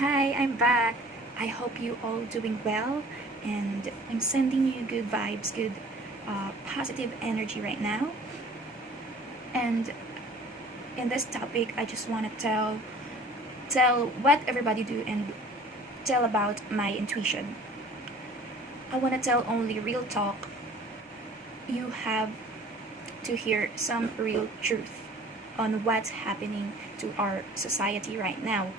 Hi, I'm back. I hope you all doing well, and I'm sending you good vibes, good positive energy right now. And in this topic, I just want to tell what everybody do and tell about my intuition. I want to tell only real talk. You have to hear some real truth on what's happening to our society right now.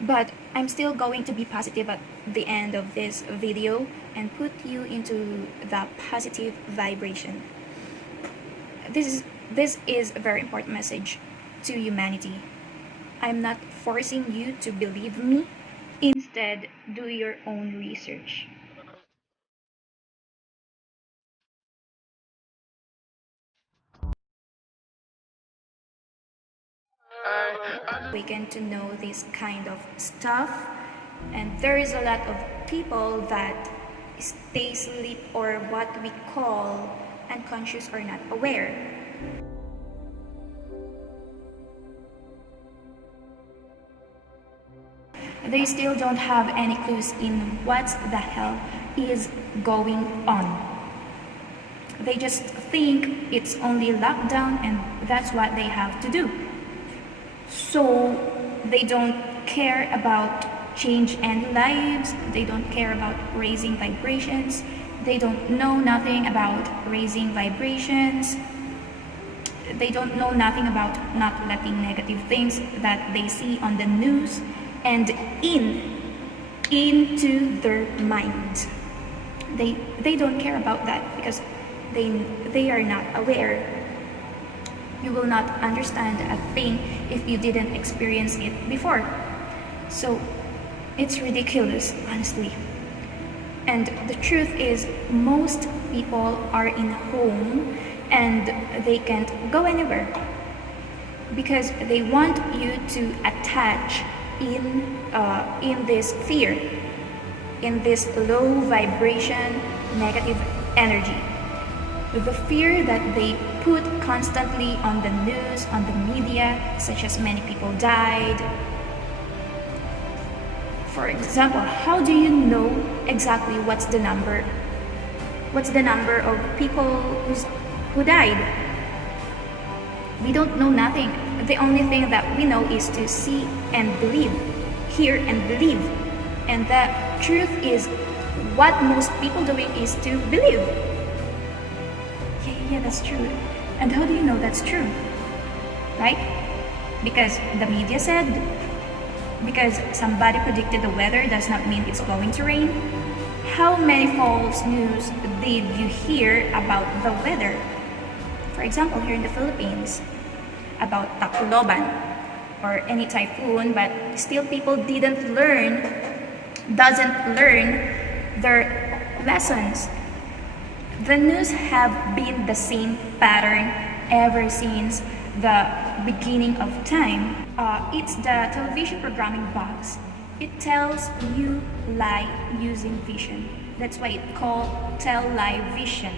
But I'm still going to be positive at the end of this video and put you into the positive vibration. This is a very important message to humanity. I'm not forcing you to believe me. Instead, do your own research. Awaken to know this kind of stuff, and there is a lot of people that stay asleep, or what we call unconscious or not aware. They still don't have any clues in what the hell is going on. They just think it's only lockdown and that's what they have to do. So they don't care about change and lives. They don't care about raising vibrations. They don't know nothing about raising vibrations. They don't know nothing about not letting negative things that they see on the news and into their mind. They don't care about that because they are not aware. You will not understand a thing if you didn't experience it before. So it's ridiculous, honestly. And the truth is, most people are in home and they can't go anywhere because they want you to attach in this fear, in this low vibration, negative energy. The fear that they put constantly on the news, on the media, such as many people died. For example, how do you know exactly what's the number? What's the number of people who died? We don't know nothing. The only thing that we know is to see and believe, hear and believe. And the truth is, what most people doing is to believe. Yeah, that's true. And how do you know that's true? Right? Because the media said, because somebody predicted the weather does not mean it's going to rain. How many false news did you hear about the weather? For example, here in the Philippines, about Tacloban or any typhoon, but still people doesn't learn their lessons. The news have been the same pattern ever since the beginning of time. It's the television programming box. It tells you lie using vision. That's why it's called tell-lie vision.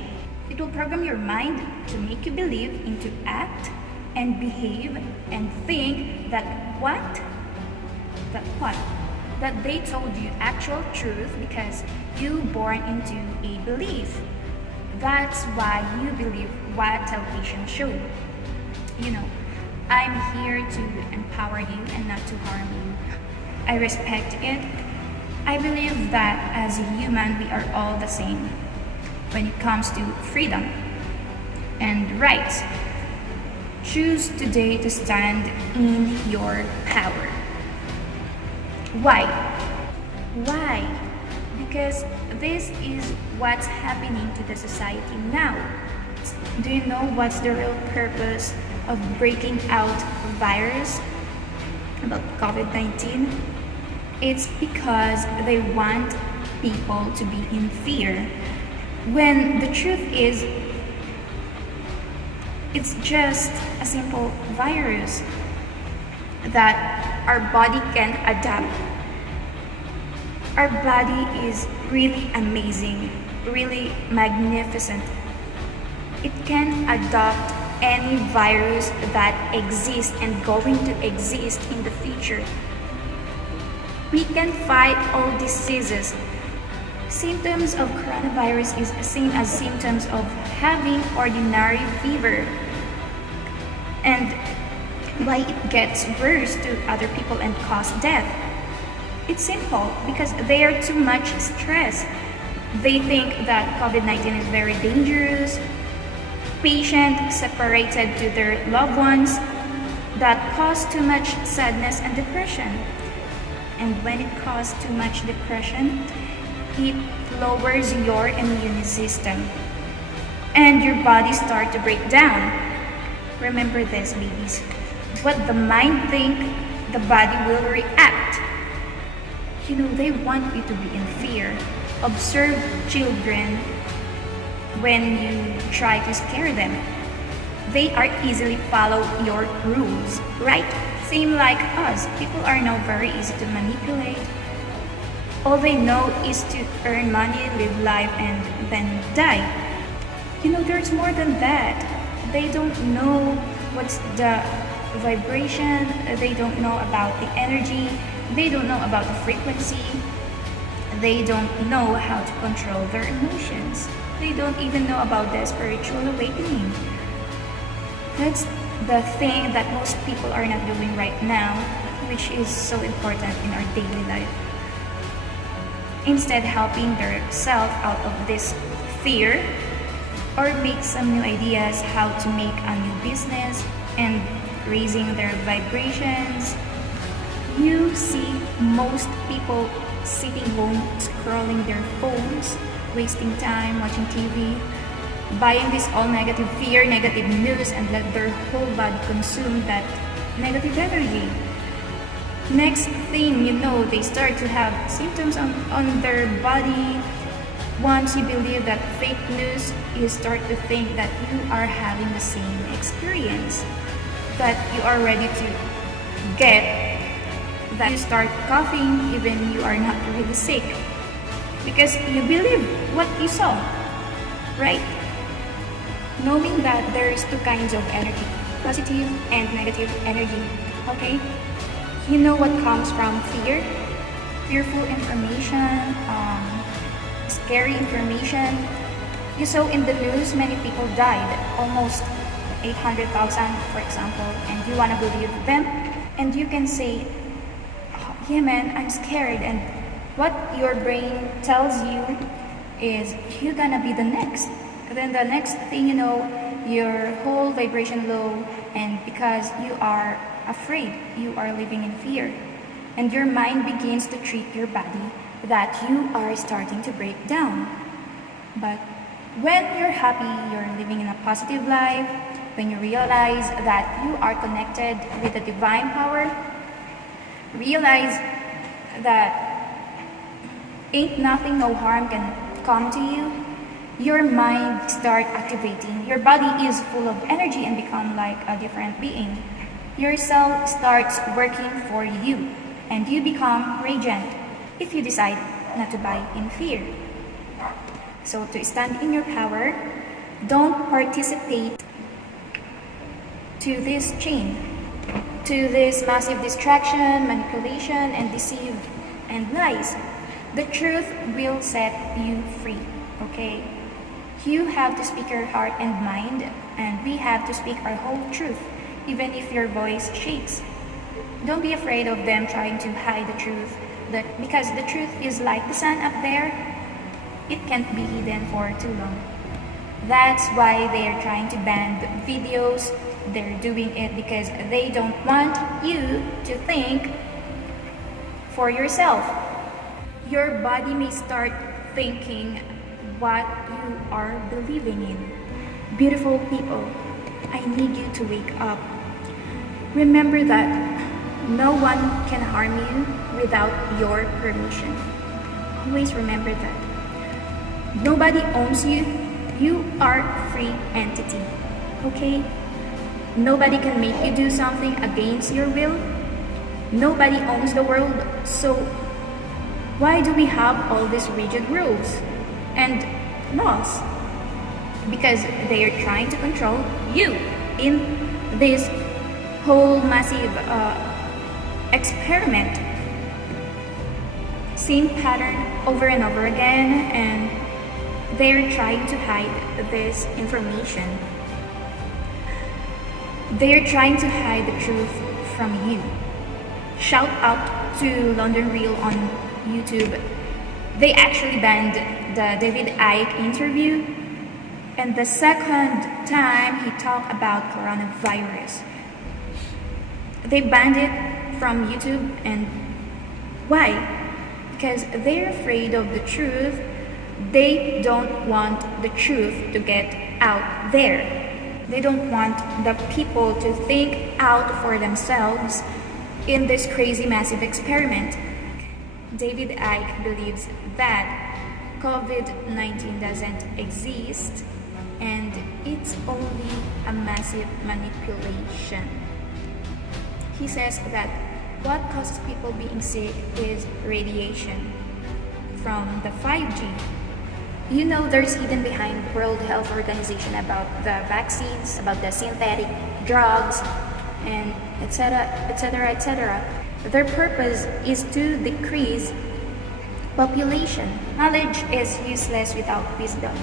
It will program your mind to make you believe into act and behave and think that that they told you actual truth because you born into a belief. That's why you believe what television show. You know, I'm here to empower you and not to harm you. I respect it. I believe that as a human, we are all the same when it comes to freedom and rights. Choose today to stand in your power. Why? Why? Because this is what's happening to the society now. Do you know what's the real purpose of breaking out a virus about COVID-19? It's because they want people to be in fear. When the truth is, it's just a simple virus that our body can adapt. Our body is really amazing, really magnificent. It can adopt any virus that exists and going to exist in the future. We can fight all diseases. Symptoms of coronavirus is the same as symptoms of having ordinary fever. And why it gets worse to other people and cause death? It's simple, because they are too much stressed. They think that COVID-19 is very dangerous. Patient separated to their loved ones, that cause too much sadness and depression. And when it causes too much depression, it lowers your immune system and your body starts to break down. Remember this, babies. What the mind thinks, the body will react. They want you to be in fear. Observe children when you try to scare them. They are easily follow your rules, right? Same like us. People are now very easy to manipulate. All they know is to earn money, live life, and then die. There's more than that. They don't know what's the vibration. They don't know about the energy. They don't know about the frequency. They don't know how to control their emotions. They don't even know about the spiritual awakening. That's the thing that most people are not doing right now, which is so important in our daily life. Instead, helping themselves out of this fear, or make some new ideas how to make a new business and raising their vibrations. You see most people sitting home scrolling their phones, wasting time watching TV, buying this all negative fear, negative news, and let their whole body consume that negative energy. Next thing you know, they start to have symptoms on their body. Once you believe that fake news, you start to think that you are having the same experience, that you are ready to get, that you start coughing even you are not really sick, because you believe what you saw, right? Knowing that there is two kinds of energy, positive and negative energy, okay? You know what comes from fear? Fearful information, scary information. You saw in the news many people died, almost 800,000 for example, and you want to believe them? And you can say, oh, yeah man, I'm scared, and what your brain tells you is you're gonna be the next. Then the next thing you know, your whole vibration low, and because you are afraid, you are living in fear, and your mind begins to treat your body that you are starting to break down. But when you're happy, you're living in a positive life, when you realize that you are connected with the divine power, realize that ain't nothing, no harm can come to you, your mind start activating. Your body is full of energy and become like a different being. Your cell starts working for you, and you become radiant if you decide not to buy in fear. So to stand in your power, don't participate to this chain, to this massive distraction, manipulation, and deceive and lies. The truth will set you free, okay? You have to speak your heart and mind, and we have to speak our whole truth, even if your voice shakes. Don't be afraid of them trying to hide the truth, because the truth is like the sun up there. It can't be hidden for too long. That's why they are trying to ban the videos. They're doing it because they don't want you to think for yourself. Your body may start thinking what you are believing in. Beautiful people, I need you to wake up. Remember that no one can harm you without your permission. Always remember that. Nobody owns you. You are a free entity, okay? Nobody can make you do something against your will. Nobody owns the world, so why do we have all these rigid rules and laws? Because they are trying to control you in this whole massive experiment. same pattern over and over again, and they're trying to hide this information. They're trying to hide the truth from you. Shout out to London Real on YouTube. They actually banned the David Icke interview, and the second time he talked about coronavirus. They banned it from YouTube, and why? Because they're afraid of the truth. They don't want the truth to get out there. They don't want the people to think out for themselves in this crazy massive experiment. David Icke believes that COVID-19 doesn't exist and it's only a massive manipulation. He says that what causes people being sick is radiation from the 5G. You know, there's hidden behind World Health Organization about the vaccines, about the synthetic drugs, and etc., etc., etc. Their purpose is to decrease population. Knowledge is useless without wisdom.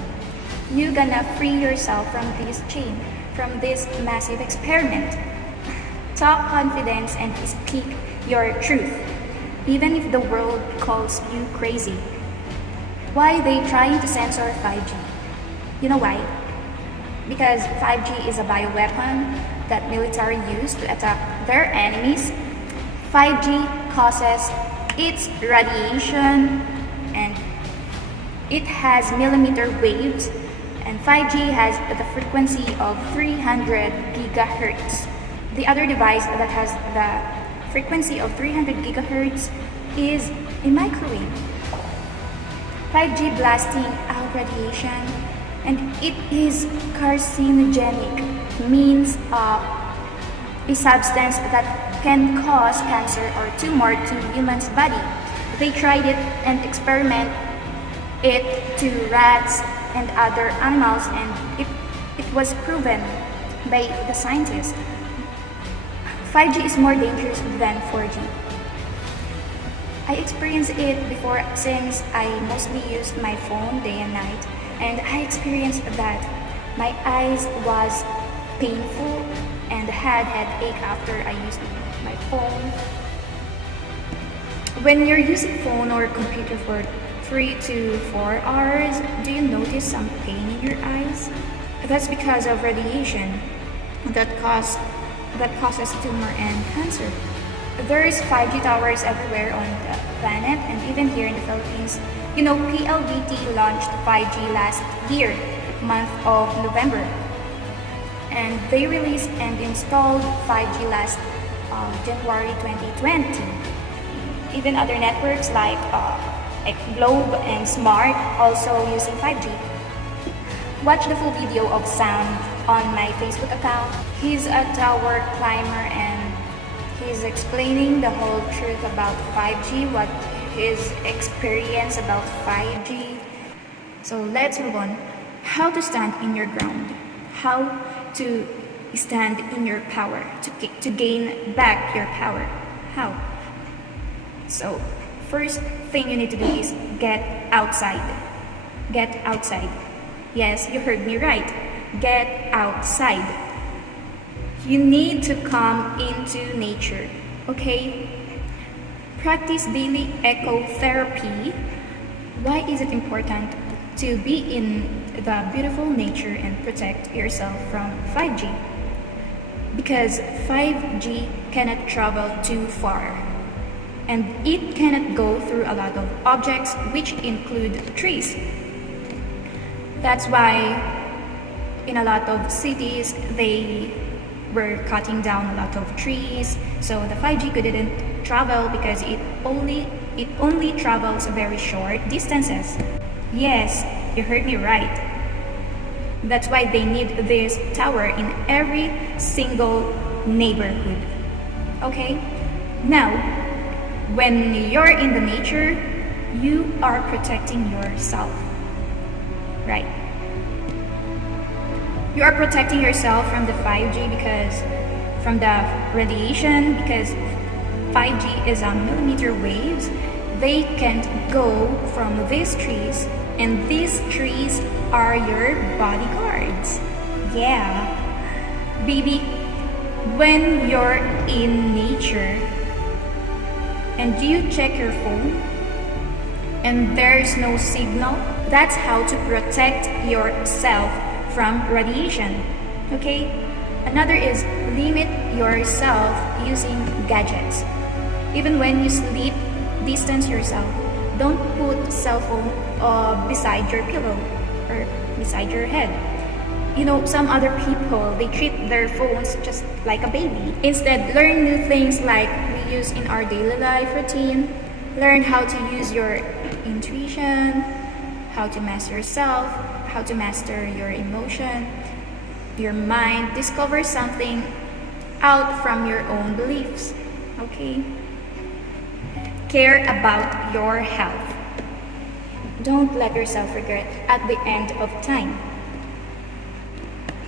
You're gonna free yourself from this chain, from this massive experiment. Talk confidence and speak your truth, even if the world calls you crazy. Why they trying to censor 5G? You know why? Because 5G is a bioweapon that military use to attack their enemies. 5G causes its radiation and it has millimeter waves, and 5G has the frequency of 300 gigahertz. The other device that has the frequency of 300 gigahertz is a microwave. 5G blasting out radiation, and it is carcinogenic, means a substance that can cause cancer or tumor to humans' body. They tried it and experiment it to rats and other animals, and it was proven by the scientists. 5G is more dangerous than 4G. I experienced it before since I mostly used my phone day and night, and I experienced that my eyes was painful and had headache after I used my phone. When you're using phone or computer for 3 to 4 hours, do you notice some pain in your eyes? That's because of radiation that causes tumor and cancer. There's 5G towers everywhere on the planet, and even here in the Philippines. You know, PLDT launched 5G last year, month of November. And they released and installed 5G last January 2020. Even other networks like Globe and Smart also using 5G. Watch the full video of Sound on my Facebook account. He's a tower climber and he's explaining the whole truth about 5G, what his experience about 5G. So let's move on. How to stand in your ground. How to stand in your power, to gain back your power. How? So first thing you need to do is get outside. Get outside. Yes, you heard me right. Get outside. You need to come into nature, okay? Practice daily ecotherapy. Why is it important to be in the beautiful nature and protect yourself from 5G? Because 5G cannot travel too far, and it cannot go through a lot of objects, which include trees. That's why in a lot of cities they were cutting down a lot of trees, so the 5G couldn't travel because it only travels very short distances. Yes, you heard me right. That's why they need this tower in every single neighborhood. Okay? Now, when you're in the nature, you are protecting yourself. Right? You are protecting yourself from the 5G because from the radiation, because 5G is on millimeter waves they can't go from these trees, and these trees are your bodyguards. Yeah. Baby, when you're in nature and you check your phone and there's no signal, that's how to protect yourself from radiation. Okay? Another is limit yourself using gadgets. Even when you sleep, distance yourself. Don't put cell phone beside your pillow or beside your head. You know, some other people, they treat their phones just like a baby. Instead, learn new things like we use in our daily life routine. Learn how to use your intuition, how to master yourself, how to master your emotion, your mind. Discover something out from your own beliefs. Okay? Care about your health. Don't let yourself regret at the end of time.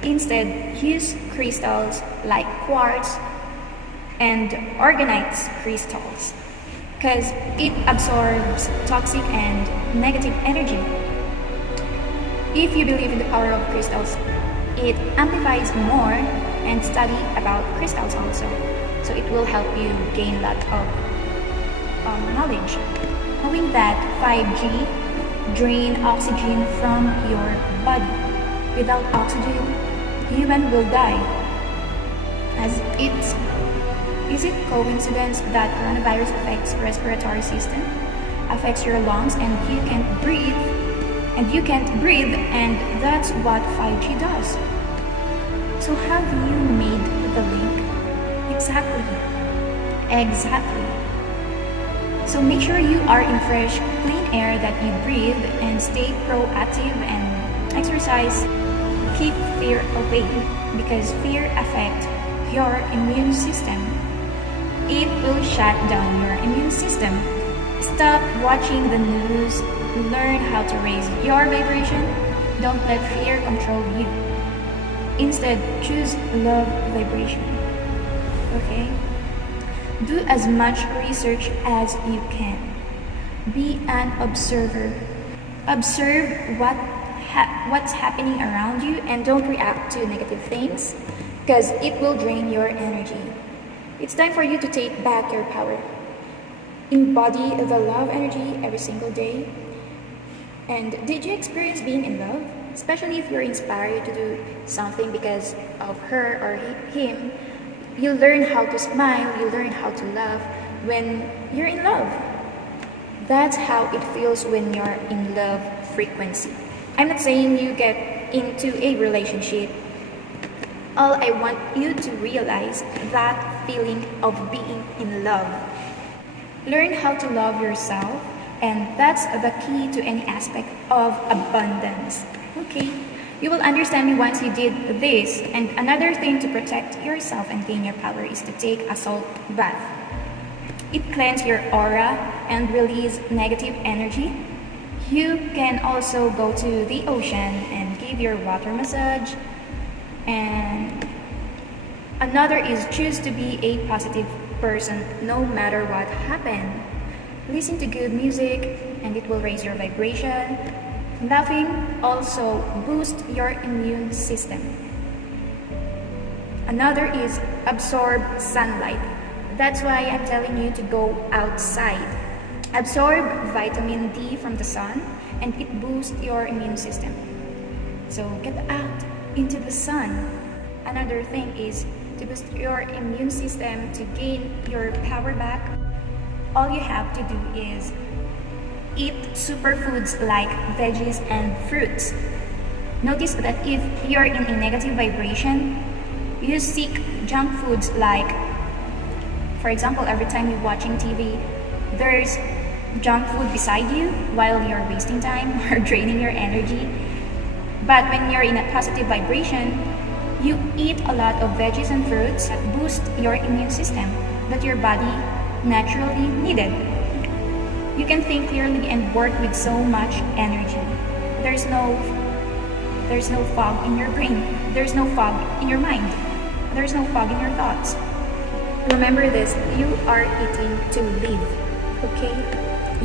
Instead, use crystals like quartz and organite crystals because it absorbs toxic and negative energy. If you believe in the power of crystals, it amplifies more, and study about crystals also. So it will help you gain a lot of knowledge. Knowing that 5G drain oxygen from your body. Without oxygen, human will die. Is it coincidence that coronavirus affects respiratory system, affects your lungs, and you can't breathe? And that's what 5G does. So have you made the link? Exactly. So make sure you are in fresh, clean air that you breathe, and stay proactive and exercise. Keep fear away, because fear affects your immune system. It will shut down your immune system. Stop watching the news. Learn how to raise your vibration. Don't let fear control you. Instead, choose love vibration. Okay? Do as much research as you can. Be an observer. Observe what's happening around you, and don't react to negative things because it will drain your energy. It's time for you to take back your power. Embody the love energy every single day. And did you experience being in love? Especially if you're inspired to do something because of her or him, you learn how to smile, you learn how to laugh when you're in love. That's how it feels when you're in love frequency. I'm not saying you get into a relationship. All I want you to realize that feeling of being in love. Learn how to love yourself, and that's the key to any aspect of abundance. Okay? You will understand me once you did this. And another thing to protect yourself and gain your power is to take a salt bath. It cleanses your aura and release negative energy. You can also go to the ocean and give your water massage. And another is choose to be a positive person no matter what happens. Listen to good music and it will raise your vibration. Laughing also boosts your immune system. Another is absorb sunlight. That's why I'm telling you to go outside. Absorb vitamin D from the sun and it boosts your immune system. So get out into the sun. Another thing is to boost your immune system to gain your power back. All you have to do is eat superfoods like veggies and fruits. Notice that if you're in a negative vibration, you seek junk foods like, for example, every time you're watching TV, there's junk food beside you while you're wasting time or draining your energy. But when you're in a positive vibration, you eat a lot of veggies and fruits that boost your immune system that your body naturally needed. You can think clearly and work with so much energy. There's no fog in your brain. There's no fog in your mind. There's no fog in your thoughts. Remember this, you are eating to live, okay?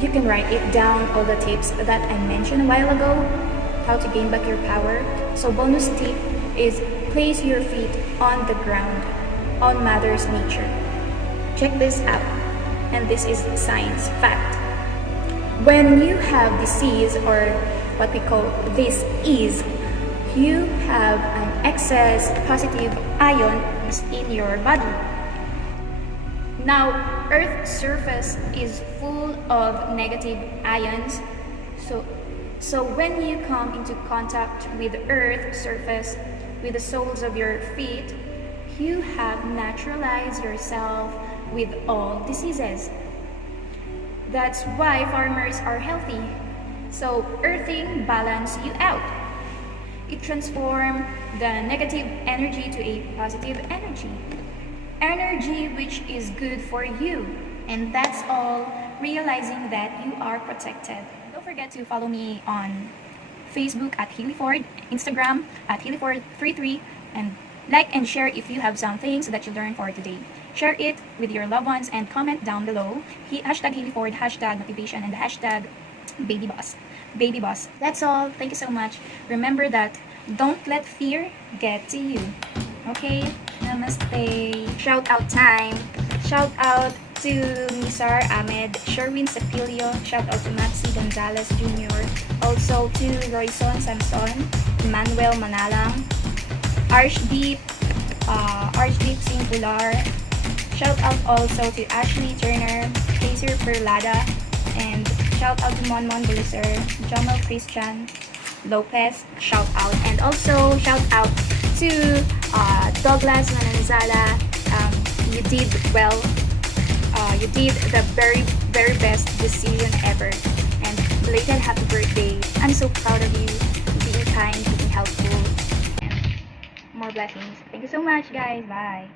You can write it down, all the tips that I mentioned a while ago, how to gain back your power. So bonus tip is place your feet on the ground, on Mother's Nature. Check this out, and this is science fact. When you have disease, or what we call this is, you have an excess positive ions in your body. Now, Earth's surface is full of negative ions. So when you come into contact with Earth's surface, with the soles of your feet, you have naturalized yourself with all diseases. That's why farmers are healthy. So earthing balances you out. It transforms the negative energy to a positive energy. Energy which is good for you. And that's all, realizing that you are protected. Don't forget to follow me on Facebook at Haelie Ford, Instagram at Haelie Ford 33, and like and share if you have some things that you learned for today. Share it with your loved ones and comment down below. Hashtag Haelie Ford, hashtag motivation, and hashtag baby boss. Baby boss. That's all. Thank you so much. Remember that don't let fear get to you. Okay? Namaste. Shout out time. Shout out to Misar Ahmed, Sherwin Sepilio. Shout out to Maxi Gonzalez Jr. Also to Royson Samson, Emmanuel Manalang, Archdeep Singular. Shout out also to Ashley Turner, Fraser Perlada, and shout out to Monmon Buluser, Jamal Christian Lopez. Shout out, and also shout out to Douglas Mananzala. You did well. You did the very best decision ever. And belated happy birthday. I'm so proud of you, being kind, being helpful, and more blessings. Thank you so much, guys. Bye.